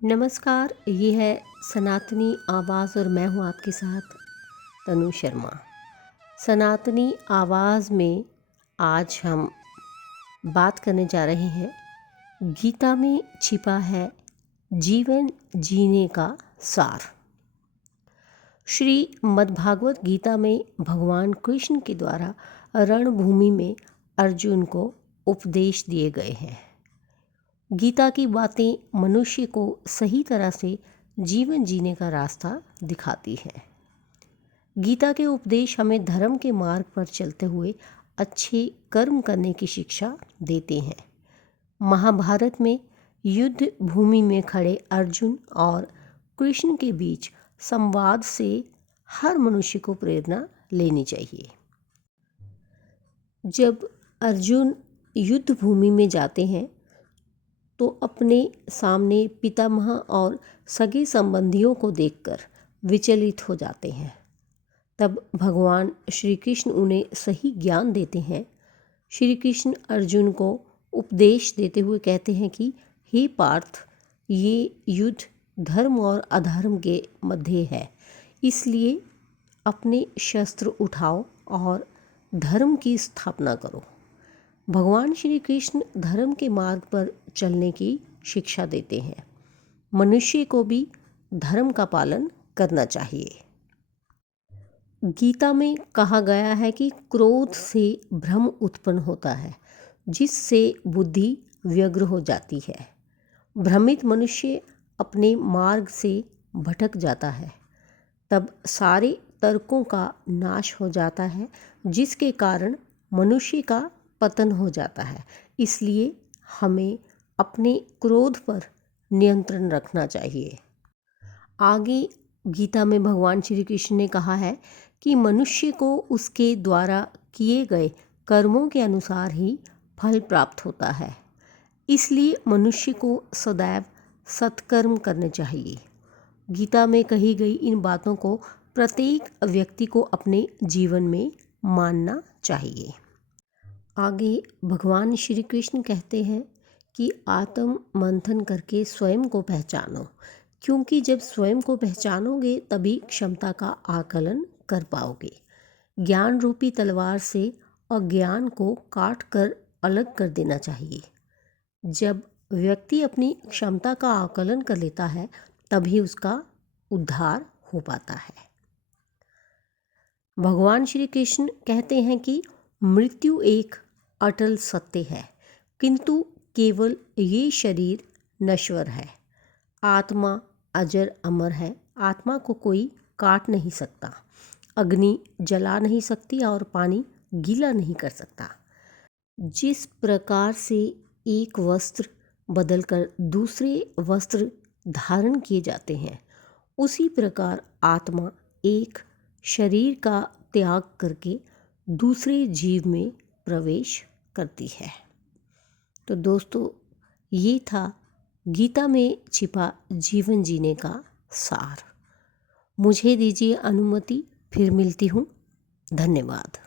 नमस्कार, ये है सनातनी आवाज़ और मैं हूँ आपके साथ तनु शर्मा। सनातनी आवाज़ में आज हम बात करने जा रहे हैं, गीता में छिपा है जीवन जीने का सार। श्री मद्भागवत गीता में भगवान कृष्ण के द्वारा रणभूमि में अर्जुन को उपदेश दिए गए हैं। गीता की बातें मनुष्य को सही तरह से जीवन जीने का रास्ता दिखाती हैं। गीता के उपदेश हमें धर्म के मार्ग पर चलते हुए अच्छे कर्म करने की शिक्षा देते हैं। महाभारत में युद्ध भूमि में खड़े अर्जुन और कृष्ण के बीच संवाद से हर मनुष्य को प्रेरणा लेनी चाहिए। जब अर्जुन युद्ध भूमि में जाते हैं तो अपने सामने पितामह और सगे संबंधियों को देखकर विचलित हो जाते हैं। तब भगवान श्री कृष्ण उन्हें सही ज्ञान देते हैं। श्री कृष्ण अर्जुन को उपदेश देते हुए कहते हैं कि हे पार्थ, ये युद्ध धर्म और अधर्म के मध्य है, इसलिए अपने शस्त्र उठाओ और धर्म की स्थापना करो। भगवान श्री कृष्ण धर्म के मार्ग पर चलने की शिक्षा देते हैं। मनुष्य को भी धर्म का पालन करना चाहिए। गीता में कहा गया है कि क्रोध से भ्रम उत्पन्न होता है, जिससे बुद्धि व्यग्र हो जाती है। भ्रमित मनुष्य अपने मार्ग से भटक जाता है। तब सारे तर्कों का नाश हो जाता है, जिसके कारण मनुष्य का पतन हो जाता है। इसलिए हमें अपने क्रोध पर नियंत्रण रखना चाहिए। आगे गीता में भगवान श्री कृष्ण ने कहा है कि मनुष्य को उसके द्वारा किए गए कर्मों के अनुसार ही फल प्राप्त होता है। इसलिए मनुष्य को सदैव सत्कर्म करने चाहिए। गीता में कही गई इन बातों को प्रत्येक व्यक्ति को अपने जीवन में मानना चाहिए। आगे भगवान श्री कृष्ण कहते हैं कि आत्म मंथन करके स्वयं को पहचानो, क्योंकि जब स्वयं को पहचानोगे तभी क्षमता का आकलन कर पाओगे। ज्ञान रूपी तलवार से अज्ञान को काट कर अलग कर देना चाहिए। जब व्यक्ति अपनी क्षमता का आकलन कर लेता है तभी उसका उद्धार हो पाता है। भगवान श्री कृष्ण कहते हैं कि मृत्यु एक अटल सत्य है, किंतु केवल ये शरीर नश्वर है। आत्मा अजर अमर है। आत्मा को कोई काट नहीं सकता, अग्नि जला नहीं सकती और पानी गीला नहीं कर सकता। जिस प्रकार से एक वस्त्र बदलकर दूसरे वस्त्र धारण किए जाते हैं, उसी प्रकार आत्मा एक शरीर का त्याग करके दूसरे जीव में प्रवेश करती है। तो दोस्तों, ये था गीता में छिपा जीवन जीने का सार। मुझे दीजिए अनुमति, फिर मिलती हूँ। धन्यवाद।